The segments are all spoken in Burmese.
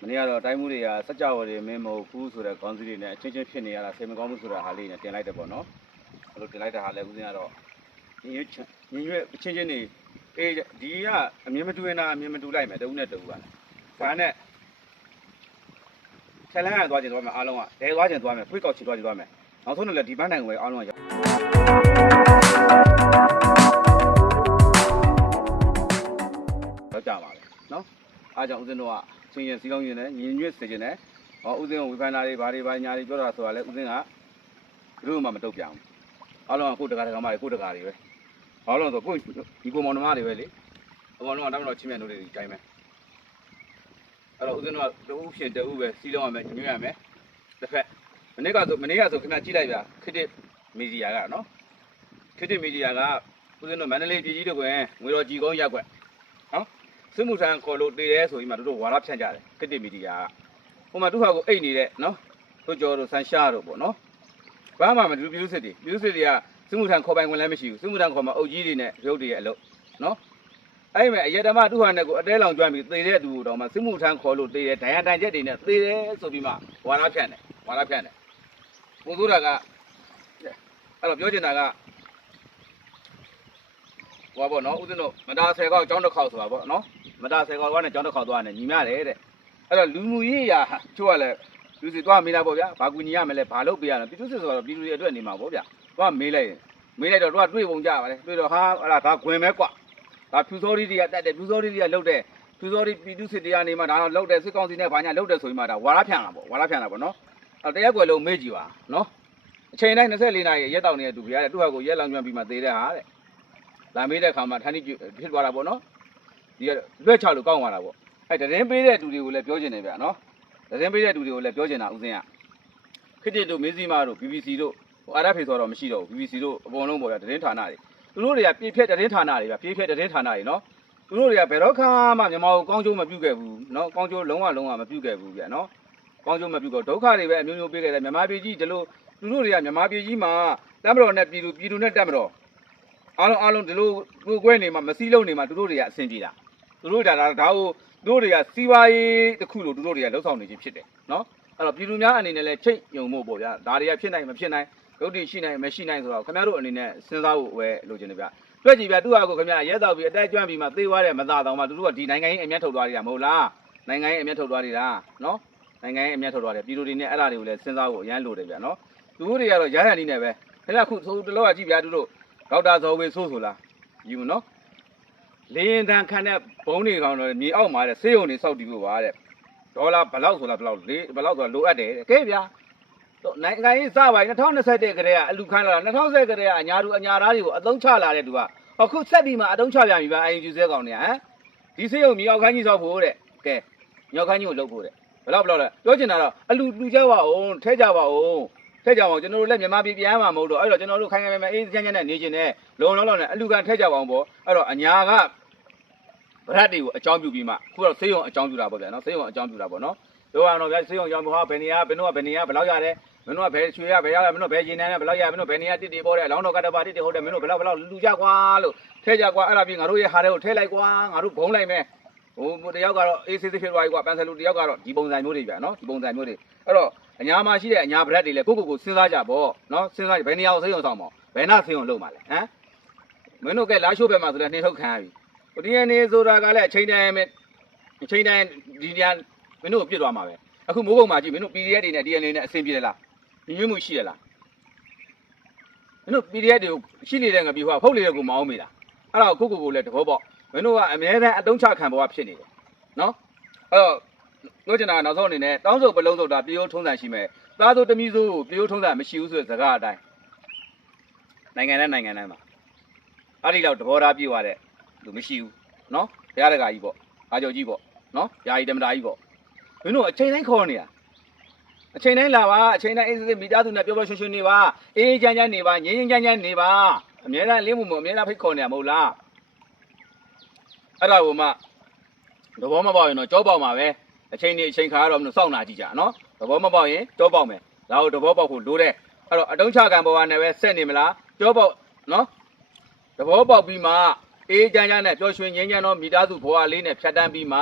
မနေ့ကတော့တိုင်းမှုတွေကစကြဝဠာတွေမင်းမဟုတ်ဘူးဆိုတဲ့ခေါင်းစည်းတွေနဲ့အချင်းချင်းဖြစ်နေရတာဆေမကောင်းဘူးဆိုတာဟာလေးနဲ့တင်လိုက်တယ်ပေါ့နော်အဲ့လိုတင်လိုက်တာဟာလည်းဦးစင်းကတော့ညီညွတ်ချင်ညီညွတ်အချင်းချင်းနေအေးဒီကအမြင်မတူရင်တော့အမြင်မတူလိုက်မယ်တဦးနဲ့တဦးကလည်းဒါနဲ့ဆယ်လန်းကသွားကျင်သွားမယ်အားလုံးကဒဲသွားကျင်သွားမယ်ဖွေးကောက်ချီသွားကျင်သွားမယ်နောက်ဆုံးတော့လည်းဒီဘန်းနိုင်ကိုပဲအားလုံးကရောက်ကြပါပဲနော်အားကြောင့်ဦးဇင်းတို့က ချင်းရင်စီကောင်းရင်လည်းညီညွတ်စေခြင်းနဲ့ဟောဦးဇင်းကိုဝေဖန်တာတွေဘာတွေဘာညာတွေပြောတာဆိုတာလည်းဦးဇင်းကဘယ်လို့မှမတုတ်ပြအောင်အားလုံးကကိုယ်တကာတကာမတွေကိုယ်တကာတွေပဲဘာလို့လဲဆိုကိုယ်ဒီကိုမောင်နှမတွေပဲလေအကောင်လုံးကတောင်းတော့ချင်းမြတ်တို့တွေဒီတိုင်းပဲအဲ့တော့ဦးဇင်းတို့ကတဦးဖြစ်တဦးပဲစီးလုံးရမယ်ညွှန်ရမယ်တစ်ဖက်မနေ့ကဆိုမနေ့ကဆိုခင်ဗျကြည့်လိုက်ဗျာခစ်တစ်မီဒီယာကနော်ခစ်တစ်မီဒီယာကဦးဇင်းတို့မန္တလေးပြည်ကြီးတို့ကွယ်ငွေတော်ကြီးကုန်းရက်ကွက် စစ်မှုထမ်းခေါ်လို့တည်တယ်ဆိုပြီးမှတို့တို့ဝါရဖြန့်ကြတယ်ကတိမီဒီယာကဟိုမှာသူ့ဟာကိုအိတ်နေတဲ့နော်တို့ကျော်တို့ဆန်ရှားတို့ပေါ့နော်ဘာမှမတူပြူးစစ်တွေပြူးစစ်တွေကစစ်မှုထမ်းခေါ်ပိုင်ဝင်လည်းမရှိဘူးစစ်မှုထမ်းခေါ်မှာအုပ်ကြီးတွေနဲ့ရုပ်တွေရဲ့အလုပ်နော်အဲ့မဲ့အယတမသူ့ဟာနဲ့ကိုအတဲလောင်ကျွမ်းပြီးသေတဲ့သူတို့တော့မှစစ်မှုထမ်းခေါ်လို့တည်တယ်ဒဏ်ရာတန်ချက်တွေနဲ့သေတယ်ဆိုပြီးမှဝါရဖြန့်တယ်ဝါရဖြန့်တယ်ကိုသိုးတာကအဲ့တော့ပြောချင်တာကဟောပေါ့နော်ဦးဇင်းတို့မတားဆယ်ကောက်ကျောင်းတစ်ခေါက်ဆိုတာပေါ့နော် မတာဆယ်ကောင်ကနေကျောင်းတစ်ခေါက်သွားတယ်ညီမတယ်တဲ့အဲ့တော့လူမှုရေးရာချို့ကလည်းလူစီသွားမေးလိုက်ပေါ့ဗျာဘာကူညီရမလဲဘာလုပ်ပေးရမလဲပြည်သူစစ်ဆိုတော့ပြည်သူတွေအတွက်နေမှာပေါ့ဗျာသွားမေးလိုက်ရင်မေးလိုက်တော့တို့ကတွေ့ပုံကြပါလေတွေ့တော့ဟာအဲ့ဒါဒါဂွင်ပဲကွာဒါဖြူစောရီတွေကတက်တယ်ဖြူစောရီတွေကလှုပ်တယ်ဖြူစောရီပြည်သူစစ်တရားနေမှာဒါတော့လှုပ်တယ်စစ်ကောင်စီနဲ့ဘာညာလှုပ်တယ်ဆိုပြီးမှဒါဝါရဖြန့်လာပေါ့ဝါရဖြန့်လာပေါ့နော်အဲ့တရားကွယ်လုံးမေးကြည့်ပါနော်အချိန်တိုင်း24နာရီရက်တောင်နေတဲ့သူပြရတယ်သူ့ဟာကိုရက်လောင်ကျွမ်းပြီးမှသေးတဲ့ဟာတဲ့လာမေးတဲ့ခါမှာဌာနိဖြစ်သွားတာပေါ့နော် ဒီကလွှဲချလို့ကောင်းသွားတာပေါ့အဲတရင်ပေးတဲ့တူတွေကိုလည်းပြောချင်တယ်ဗျာနော်တရင်ပေးတဲ့တူတွေကိုလည်းပြောချင်တာဦးစင်းကခစ်တစ်တို့မင်းစည်းမတို့ BBC တို့ဟို RFA ဆိုတော့မရှိတော့ဘူး BBC တို့အပေါ်လုံးပေါ့ဗျာတရင်ဌာနတွေသူတို့တွေကပြည့်ဖြက်တရင်ဌာနတွေဗျာပြည့်ဖြက်တရင်ဌာနတွေနော်သူတို့တွေကဘယ်တော့ခါမှမြန်မာကိုကောင်းကျိုးမပြုတ်ခဲ့ဘူးနော်ကောင်းကျိုးလုံးဝလုံးဝမပြုတ်ခဲ့ဘူးဗျာနော်ကောင်းကျိုးမပြုတ်တော့ဒုက္ခတွေပဲအမျိုးမျိုးပေးခဲ့တယ်မြန်မာပြည်ကြီးဒီလိုသူတို့တွေကမြန်မာပြည်ကြီးမှာတပ်မတော်နဲ့ပြည်သူပြည်သူနဲ့တပ်မတော်အားလုံးအားလုံးဒီလိုကိုယ်ကွဲနေမှာမစည်းလုံးနေမှာသူတို့တွေကအဆင်ပြေတာ သူတို့ဒါဒါဒါကိုသူတို့တွေကစီးပွားရေးတစ်ခုလို့သူတို့တွေကလှုပ်ဆောင်နေခြင်းဖြစ်တယ်နော်အဲ့တော့ပြည်သူများအနေနဲ့လည်းချိတ်ယုံဖို့ပေါ့ဗျာဒါတွေကဖြစ်နိုင်မဖြစ်နိုင်ရုပ်တည်ရှိနိုင်မရှိနိုင်ဆိုတော့ခင်ဗျားတို့အနေနဲ့စဉ်းစားဖို့ပဲလိုချင်တယ်ဗျတွေ့ကြည့်ဗျသူ့ဟာကိုခင်ဗျာရဲတော်ပြီးအတက်ကျွမ်းပြီးမှသေသွားတယ်မသားတော့မှသူတို့ကဒီနိုင်ငံရေးအမျက်ထုတ်သွားနေတာမဟုတ်လားနိုင်ငံရေးအမျက်ထုတ်သွားနေတာနော်နိုင်ငံရေးအမျက်ထုတ်သွားတယ်ပြည်သူတွေနဲ့အဲ့ဒါတွေကိုလည်းစဉ်းစားဖို့အရန်လိုတယ်ဗျနော်သူတို့တွေကတော့ရဟန်နီးနဲ့ပဲခင်ဗျာခုသို့တလောကကြည့်ဗျာသူတို့ဒေါက်တာဇော်ဝေဆိုးဆိုလားယူမနော် လေရင်တန်ခံတဲ့ဘုံတွေကောင်တော့မြေအောက်မှာတဲ့ဆေးရုံတွေစောက်တည်ဖို့ပါတဲ့ဒေါ်လာဘယ်လောက်ဆိုတာဘယ်လောက်လေဘယ်လောက်ဆိုတာလိုအပ်တယ်တဲ့ကဲဗျာတော့နိုင်ငံရေးစပိုင်း2021ကတည်းကအလူခံလာတာ2020ကတည်းကအညာသူအညာသားတွေကိုအသုံးချလာတဲ့သူကအခုဆက်ပြီးမှအသုံးချပြန်ပြီဗျာ ING ဆဲကောင်တွေကဟမ်ဒီဆေးရုံမြေအောက်ခန်းကြီးစောက်ဖို့တဲ့ကဲမြေအောက်ခန်းကြီးကိုလုပ်ဖို့တဲ့ဘယ်လောက်ဘယ်လောက်လဲပြောချင်တာတော့အလူလူကြပါအောင်ထဲကြပါအောင်ထဲကြပါအောင်ကျွန်တော်တို့လည်းမြန်မာပြည်ပြန်မှာမဟုတ်တော့အဲ့တော့ကျွန်တော်တို့ခိုင်ခိုင်မဲမဲအေးချမ်းချမ်းနဲ့နေကျင်တဲ့လုံလုံးလုံးနဲ့အလူခံထဲကြပါအောင်ပေါ့အဲ့တော့အညာက ဗရက်တွေကိုအကြောင်းပြုပြီးမှခုတော့ဆေးရုံအကြောင်းပြုတာပေါ့ဗျာနော်ဆေးရုံအကြောင်းပြုတာပေါ့နော်တို့ကတော့ဗျာဆေးရုံကြောင်းဟာဘယ်နေရာဘယ်တော့ဘယ်နေရာဘယ်လောက်ရတယ်မင်းတို့ကဘယ်ရွှေရဘယ်ရလဲမင်းတို့ဘယ်ရင်နန်းလဲဘယ်လောက်ရမင်းတို့ဘယ်နေရာတစ်တီပေါ်တယ်အလောင်းတော်ကတပါတစ်တီဟုတ်တယ်မင်းတို့ဘယ်လောက်ဘယ်လောက်လူကြကွာလို့ထဲကြကွာအဲ့ဒါပြီးငါတို့ရဲ့ဟာတွေကိုထဲလိုက်ကွာငါတို့ဘုံလိုက်မယ်ဟိုတယောက်ကတော့အေးဆေးဆေးဖြစ်သွားပြီကွာပန်ဆယ်လူတယောက်ကတော့ဒီပုံစံမျိုးတွေဗျာနော်ဒီပုံစံမျိုးတွေအဲ့တော့အညာမှာရှိတဲ့အညာဗရက်တွေလည်းကိုကိုကိုစဉ်းစားကြပေါ့နော်စဉ်းစားဘယ်နေရာကိုဆေးရုံဆောင်ပေါ့ဘယ်နာဆေးရုံလုံးပါလဲဟမ်မင်းတို့ကလာရှိုးဘက်မှာဆိုလည်းနှင်းထုတ်ခံရပြီဟို DNA ဆိုတာကလည်းအချိန်တိုင်းပဲအချိန်တိုင်းဒီနေရာမင်းတို့ကိုပြစ်သွားမှာပဲအခုမိုးကုတ်မှာကြည့်မင်းတို့ PDF တွေနဲ့ DNA နဲ့အဆင်ပြေတယ်လားညီညွတ်မှုရှိတယ်လားမင်းတို့ PDF တွေကိုရှိနေတဲ့ငါပြီးဟိုကဖုတ်လေးတွေကိုမအောင်မေးတာအဲ့ဒါကိုကိုကိုကိုလည်းတဘောပေါက်မင်းတို့ကအများတန်းအတုံးချခံဘဝဖြစ်နေတယ်နော်အဲ့တော့တို့ကျင်တာနောက်ဆုံးအနေနဲ့တောင်းဆိုပလုံးဆိုတာပြေရိုးထုံးစံရှိမယ်သားဆိုတမီးဆိုပြေရိုးထုံးစံမရှိဘူးဆိုတဲ့စကားအတိုင်းနိုင်ငံနဲ့နိုင်ငံတိုင်းမှာအဲ့ဒီတော့တဘောသားပြေသွားတဲ့ လူမရှိဘူးနော်ဘုရားတကာကြီးပေါ့အာကြော်ကြီးပေါ့နော်ယာယီတမတာကြီးပေါ့မင်းတို့အချိန်တိုင်းခေါ်နေတာအချိန်တိုင်းလာပါအချိန်တိုင်းအေးစစ်မိသားစုနဲ့ပြောပြောရွှင်ရွှင်နေပါအေးချမ်းချမ်းနေပါငြင်းငြင်းချမ်းချမ်းနေပါအများအားလင်းမှုမအများအားဖိတ်ခေါ်နေတာမဟုတ်လားအဲ့ဒါကိုမှသဘောမပေါက်ရင်တော့ကြောပေါက်မှာပဲအချိန်នេះအချိန်ခါတော့မလို့စောင့်နာကြည့်ကြနော်သဘောမပေါက်ရင်ကြောပေါက်မယ်ဒါကိုသဘောပေါက်ဖို့လိုတယ်အဲ့တော့အတုံးချကံဘဝနဲ့ပဲဆက်နေမလားကြောပေါက်နော်သဘောပေါက်ပြီးမှ အေးချမ်းချမ်းနဲ့ပျော်ရွှင်ငြိမ်းချမ်းသောမိသားစုဘဝလေးနဲ့ဖြတ်တန်းပြီးမှ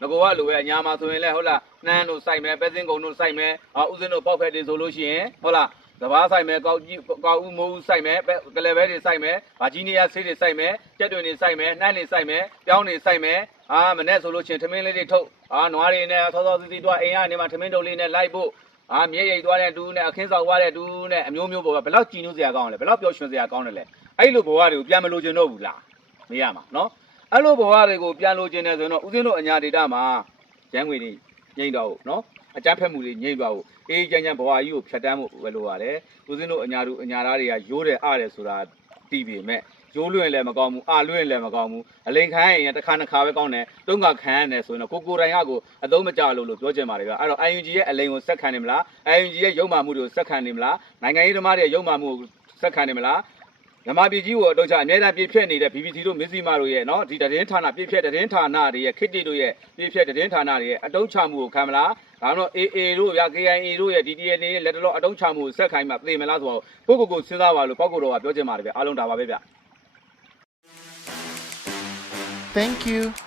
ငကောကလိုပဲအညာမှာဆိုရင်လည်းဟုတ်လားနှမ်းတို့စိုက်မယ်ပဲစင်းကုံတို့စိုက်မယ်အာဥစဉ်တို့ပေါက်ဖက်တွေဆိုလို့ရှိရင်ဟုတ်လားစဘာစိုက်မယ်ကောက်ကြီးကောက်ဦးမိုးဦးစိုက်မယ်ကလေးပဲတွေစိုက်မယ်ဗာဂျီနီယာဆေးတွေစိုက်မယ်ကြက်တွေတွေစိုက်မယ်နှမ်းတွေစိုက်မယ်ပြောင်းတွေစိုက်မယ်အာမနဲ့ဆိုလို့ရှိရင်ထမင်းလေးတွေထုတ်အာနွားတွေနဲ့ဆောဆောစီစီတော့အိမ်ကနေမှထမင်းတုပ်လေးနဲ့လိုက်ဖို့အာမြေရိတ်သွားတဲ့တူနဲ့အခင်းဆောင်သွားတဲ့တူနဲ့အမျိုးမျိုးပေါ်ဘယ်လောက်ကြည်နူးစရာကောင်းလဲဘယ်လောက်ပျော်ရွှင်စရာကောင်းတယ်လဲအဲ့လိုဘဝတွေကိုပြန်မလို့ချင်တော့ဘူးလား မရမှာနော်အဲ့လိုဘဝတွေကိုပြန်လို့ခြင်းတယ်ဆိုရင်တော့ဦးဇင်းတို့အညာဒေတာမှာရန်ငွေတွေငိမ့်တော့ဘူးနော်အကြမ်းဖက်မှုတွေငိမ့်သွားဘူးအေးချမ်းချမ်းဘဝကြီးကိုဖျက်တမ်းဖို့ပဲလိုပါတယ်ဦးဇင်းတို့အညာတို့အညာသားတွေကရိုးတယ်အားတယ်ဆိုတာသိပေမဲ့ရိုးလွင့်လည်းမကောင်းဘူးအာလွင့်လည်းမကောင်းဘူးအလိန်ခံရင်တစ်ခါနှစ်ခါပဲကောင်းတယ်သုံးခါခံရတယ်ဆိုရင်တော့ကိုကိုတိုင်ရကိုအသုံးမကျလို့လို့ပြောချင်ပါတယ်ဗျအဲ့တော့ IUG ရဲ့အလိန်ကိုစက်ခံနေမလား IUG ရဲ့ရုံမှမှုတွေကိုစက်ခံနေမလားနိုင်ငံရေးသမားတွေရဲ့ရုံမှမှုကိုစက်ခံနေမလား မြန်မာပြည်ကြီးကိုအတော့ချအများအားပြည့်ဖြတ်နေတဲ့ BBC တို့မစ္စည်းမတို့ရဲ့နော်ဒီတရင်ဌာနပြည့်ဖြတ်တရင်ဌာနတွေရဲ့ခေတ္တတို့ရဲ့ပြည့်ဖြတ်တရင်ဌာနတွေရဲ့အတုံးချမှုကိုခံမလားဒါမှမဟုတ် AA တို့ရ KIA တို့ရဲ့ DTN ရဲ့လက်တလောအတုံးချမှုကိုဆက်ခိုင်းမှပြေမလားဆိုတော့ကိုကိုကိုစဉ်းစားပါလို့ပေါ့ကိုတော့ကပြောချင်ပါတယ်ဗျအားလုံးဒါပါပဲဗျ Thank you